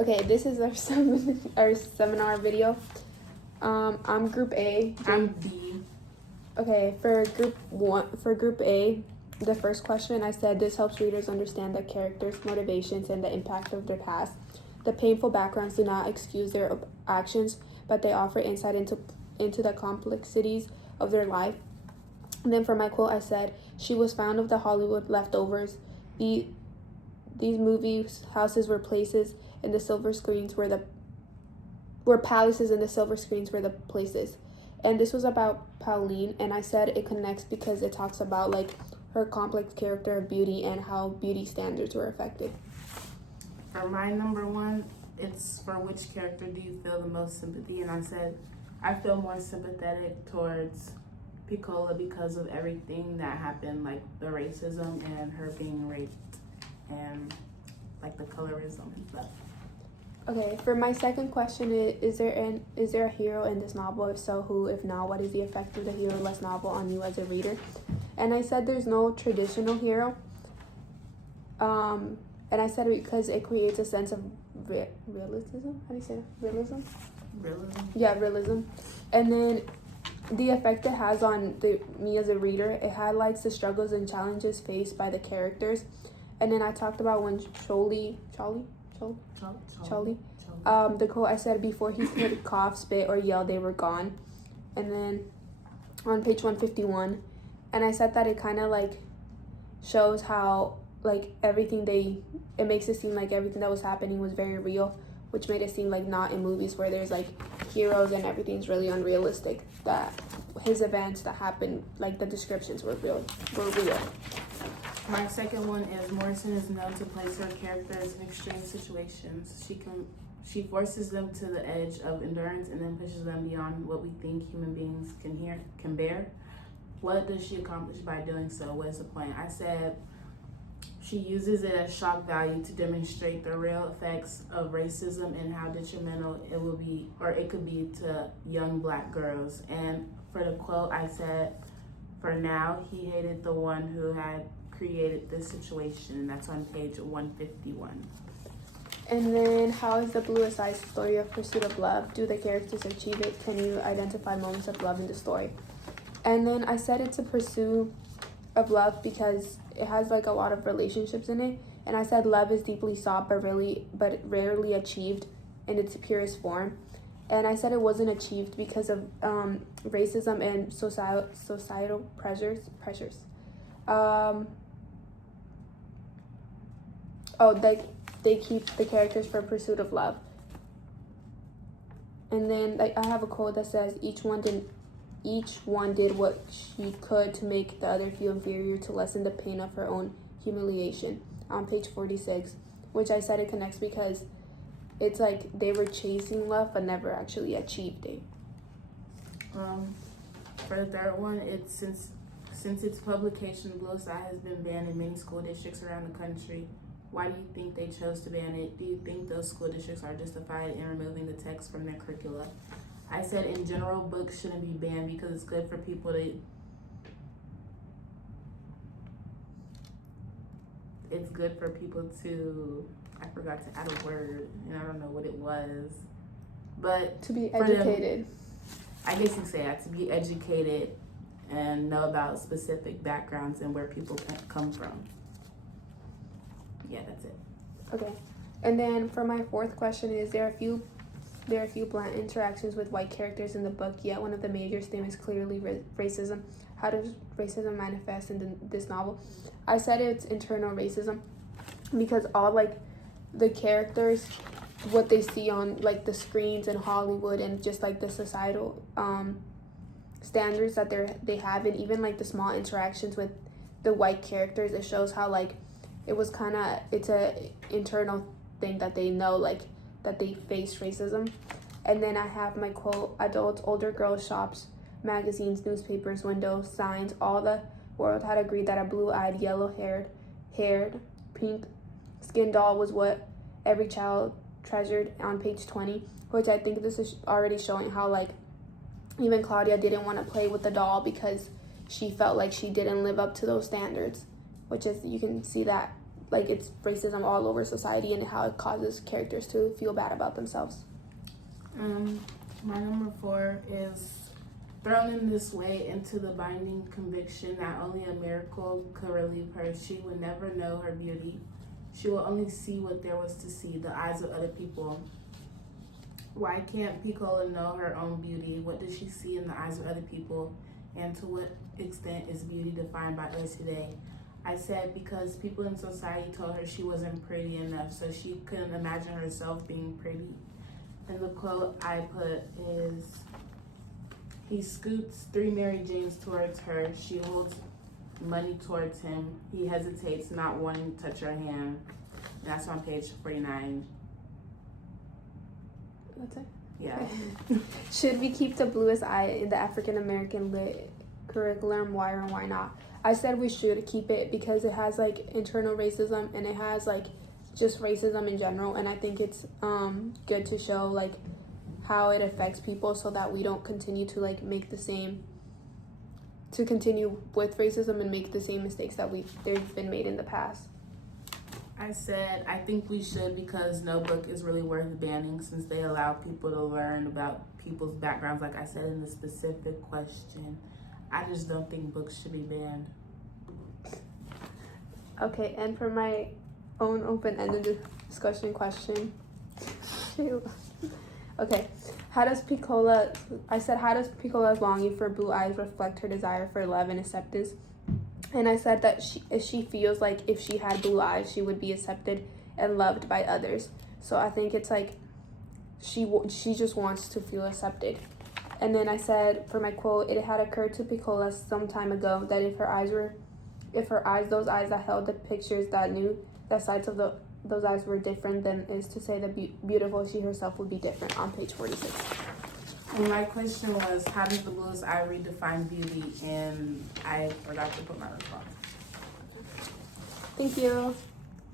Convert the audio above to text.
Okay, this is our our seminar video. I'm Group A. I'm B. Okay, for Group A, the first question I said this helps readers understand the characters' motivations and the impact of their past. The painful backgrounds do not excuse their actions, but they offer insight into the complexities of their life. And then for my quote, I said, "She was found of the Hollywood leftovers. These movie houses were places, and the silver screens were palaces, and the silver screens were the places." And this was about Pauline, and I said it connects because it talks about like her complex character of beauty and how beauty standards were affected. For my number one, it's for which character do you feel the most sympathy? And I said I feel more sympathetic towards Piccola because of everything that happened, like the racism and her being raped and like the colorism and stuff. Okay, for my second question, is there a hero in this novel? If so, who? If not, what is the effect of the hero-less novel on you as a reader? And I said there's no traditional hero. And I said it because it creates a sense of realism. How do you say it? Realism? Realism? Yeah, realism. And then the effect it has on me as a reader, it highlights the struggles and challenges faced by the characters. And then I talked about when Charlie, the quote I said, before he could cough, spit, or yell, they were gone. And then on page 151, and I said that it kind of like shows how like it makes it seem like everything that was happening was very real, which made it seem like not in movies where there's like heroes and everything's really unrealistic, that his events that happened, like the descriptions were real. My second one is Morrison is known to place her characters in extreme situations. She forces them to the edge of endurance and then pushes them beyond what we think human beings can bear. What does she accomplish by doing so? What is the point? I said she uses it as shock value to demonstrate the real effects of racism and how detrimental it will be, or it could be, to young Black girls. And for the quote, I said, "For now, he hated the one who had created this situation," and that's on page 151. And then, how is the Bluest Eyes story of pursuit of love? Do the characters achieve it? Can you identify moments of love in the story? And then I said it's a pursuit of love because it has like a lot of relationships in it. And I said love is deeply sought but rarely achieved in its purest form. And I said it wasn't achieved because of racism and societal pressures. They keep the characters for pursuit of love. And then like I have a quote that says each one did what she could to make the other feel inferior to lessen the pain of her own humiliation, on page 46, which I said it connects because it's like they were chasing love but never actually achieved it. For the third one, it's since its publication, Bluest Eye has been banned in many school districts around the country. Why do you think they chose to ban it? Do you think those school districts are justified in removing the text from their curricula? I said in general, books shouldn't be banned because it's good for people to I forgot to add a word and I don't know what it was, but to be educated. I guess you say that, to be educated and know about specific backgrounds and where people come from. Yeah, that's it. Okay. And then for my fourth question is there are a few blunt interactions with white characters in the book, yet one of the major themes is clearly racism. How does racism manifest in this novel? I said it's internal racism because all like the characters, what they see on like the screens in Hollywood and just like the societal standards that they have, and even like the small interactions with the white characters, it shows how like it's a internal thing that they know, like that they face racism. And then I have my quote: adults, older girls, shops, magazines, newspapers, windows, signs, all the world had agreed that a blue-eyed, yellow-haired, pink-skinned doll was what every child treasured, on page 20, which I think this is already showing how like even Claudia didn't want to play with the doll because she felt like she didn't live up to those standards, which is, you can see that like it's racism all over society and how it causes characters to feel bad about themselves. My number 4 is thrown in this way into the binding conviction that only a miracle could relieve her. She would never know her beauty. She will only see what there was to see, the eyes of other people. Why can't Piccola know her own beauty? What does she see in the eyes of other people? And to what extent is beauty defined by us today? I said because people in society told her she wasn't pretty enough, so she couldn't imagine herself being pretty. And the quote I put is, he scoots 3 Mary Janes towards her. She holds money towards him. He hesitates, not wanting to touch her hand. And that's on page 49. That's it. Yeah. Should we keep the bluest eye in the African American lit curriculum? Why or why not? I said we should keep it because it has like internal racism and it has like just racism in general, and I think it's good to show like how it affects people so that we don't continue to like continue with racism and make the same mistakes that they've been made in the past. I said I think we should because no book is really worth banning since they allow people to learn about people's backgrounds, like I said in the specific question. I just don't think books should be banned. Okay, and for my own open-ended discussion question. Okay, how does Piccola's longing for blue eyes reflect her desire for love and acceptance? And I said that she feels like if she had blue eyes, she would be accepted and loved by others. So I think it's like she just wants to feel accepted. And then I said for my quote, it had occurred to Piccola some time ago that those eyes that held the pictures that knew that sides of those eyes were different, then is to say that beautiful she herself would be different, on page 46. And my question was, how does the bluest eye redefine beauty? And I forgot to put my response. Thank you.